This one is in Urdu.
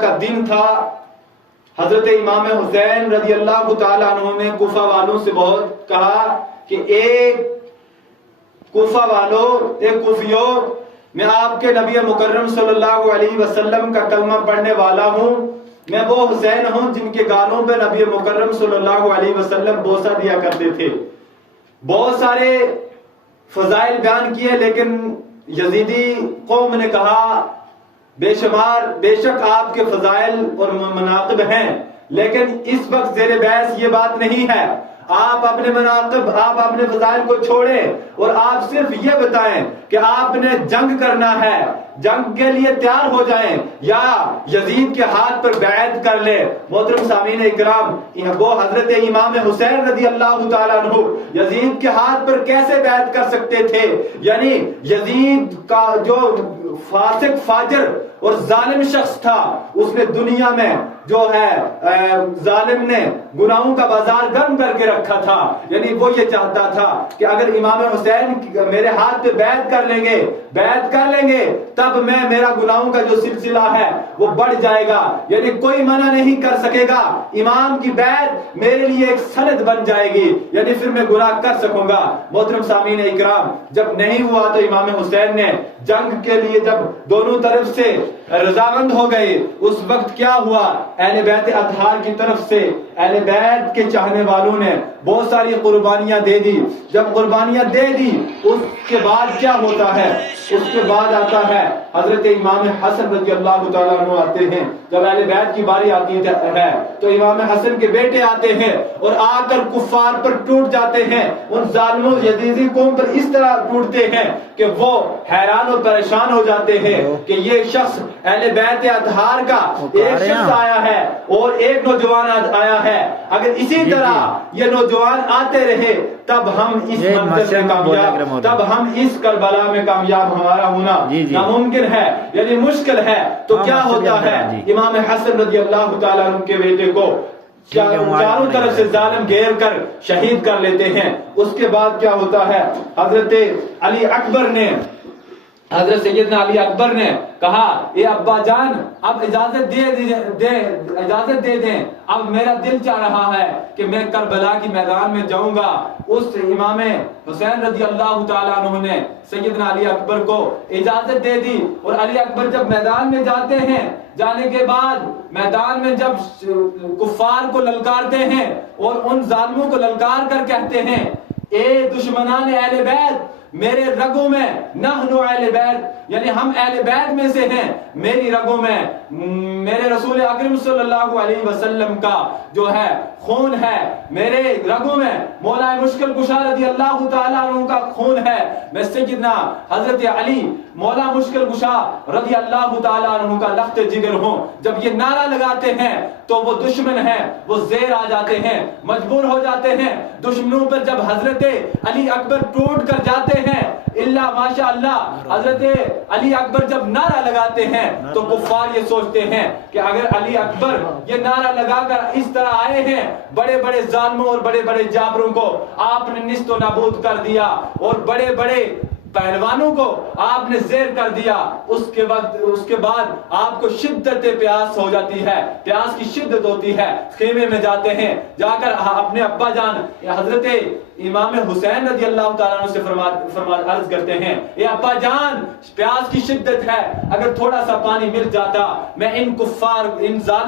کا دن تھا. حضرت امام حسین رضی اللہ تعالیٰ عنہ نے کوفہ والوں سے بہت کہا کہ ایک کوفہ والوں، ایک کوفیوں، میں آپ کے نبی مکرم صلی اللہ علیہ وسلم کا کلمہ پڑھنے والا ہوں. میں وہ حسین ہوں جن کے گالوں پہ نبی مکرم صلی اللہ علیہ وسلم بوسہ دیا کرتے تھے. بہت سارے فضائل بیان کیے، لیکن یزیدی قوم نے کہا بے شک آپ کے فضائل اور مناقب ہیں، لیکن اس وقت زیر بحث یہ بات نہیں ہے. آپ اپنے مناقب، آپ اپنے فضائل کو چھوڑیں اور آپ صرف یہ بتائیں کہ آپ نے جنگ کرنا ہے، جنگ کے لیے تیار ہو جائیں یا یزید کے ہاتھ پر بیعت کر لے. محترم سامعین اکرام، وہ حضرت امام حسین رضی اللہ تعالیٰ عنہ یزید کے ہاتھ پر کیسے بیعت کر سکتے تھے؟ یعنی یزید کا جو فاسق فاجر اور ظالم شخص تھا، اس نے دنیا میں جو ہے ظالم نے گناہوں کا بازار گرم کر کے رکھا تھا. یعنی وہ یہ چاہتا تھا کہ اگر امام حسین میرے ہاتھ پہ بیعت کر لیں گے تب میرا گناہوں کا جو سلسلہ ہے وہ بڑھ جائے گا. یعنی کوئی منع نہیں کر سکے گا، امام کی بیعت میرے لیے ایک سند بن جائے گی، یعنی پھر میں گناہ کر سکوں گا. محترم سامعین اکرام، جب نہیں ہوا تو امام حسین نے جنگ کے لیے جب دونوں طرف سے رضامند ہو گئے، اس وقت کیا ہوا؟ اہل بیت اطہار کی طرف سے اہل بیت کے چاہنے والوں نے بہت ساری قربانیاں دے دی. جب قربانیاں دے دی، اس کے بعد کیا ہوتا ہے؟ اس کے بعد آتا ہے حضرت امام حسن رضی اللہ تعالیٰ عنہ آتے ہیں. جب اہل بیت کی باری آتی ہے تو امام حسن کے بیٹے آتے ہیں اور آ کر کفار پر ٹوٹ جاتے ہیں. ان ظالموں یزیدی قوم پر اس طرح ٹوٹتے ہیں کہ وہ حیران اور پریشان ہو جاتے ہیں کہ یہ شخص اہل بیت اطہار کا ایک شخص آیا ہے اور ایک نوجوان آیا ہے. اگر اسی طرح یہ نوجوان آتے رہے تب ہم اس منزل میں کامیاب، تب ہم اس کربلا میں کامیاب ہمارا ہونا ناممکن ہے، یعنی مشکل ہے. تو کیا ہوتا ہے؟ امام حسن رضی اللہ تعالیٰ عنہ کے بیٹے کو چاروں طرف سے ظالم گھیر کر شہید کر لیتے ہیں. اس کے بعد کیا ہوتا ہے؟ حضرت سیدنا علی اکبر نے کہا اے ابا جان، اب اجازت دے دیں، اب میرا دل چاہ رہا ہے کہ میں کربلا کی میدان میں جاؤں گا. اس امام حسین رضی اللہ تعالیٰ عنہ نے سیدنا علی اکبر کو اجازت دے دی اور علی اکبر جب میدان میں جاتے ہیں، جانے کے بعد میدان میں جب کفار کو للکارتے ہیں اور ان ظالموں کو للکار کر کہتے ہیں اے دشمنان اہل بیت، میرے رگوں میں نحن اہل بیت، یعنی ہم اہل بیت میں سے ہیں، میری رگوں میں میرے رسول اکرم صلی اللہ علیہ وسلم کا جو ہے خون ہے، میرے رگوں میں مولا مشکل کشا رضی اللہ تعالیٰ عنہ کا خون ہے، میں سیدنا حضرت علی مولا مشکل کشا رضی اللہ تعالیٰ عنہ کا لخت جگر ہوں. جب یہ نعرہ لگاتے ہیں تو وہ دشمن ہیں وہ زیر آ جاتے ہیں، مجبور ہو جاتے ہیں. دشمنوں پر جب حضرت علی اکبر ٹوٹ کر جاتے ہیں، اللہ ماشاء اللہ، حضرت علی اکبر جب نعرہ لگاتے ہیں تو کفار یہ سوچتے ہیں کہ اگر علی اکبر یہ نعرہ لگا کر اس طرح آئے ہیں، بڑے بڑے ظالموں اور بڑے بڑے جابروں کو آپ نے نیست و نابود کر دیا اور بڑے بڑے پہلوانوں کو آپ نے زیر کر دیا. اس کے بعد آپ کو شدت پیاس ہو جاتی ہے، پیاس کی شدت ہوتی ہے. خیمے میں جاتے ہیں، جا کر اپنے ابا جان حضرت امام حسین رضی اللہ تعالیٰ عنہ سے عرض کرتے ہیں اے ابا جان، پیاس کی شدت ہے، اگر تھوڑا سا پانی مل جاتا میں ان کفار، ان ظالم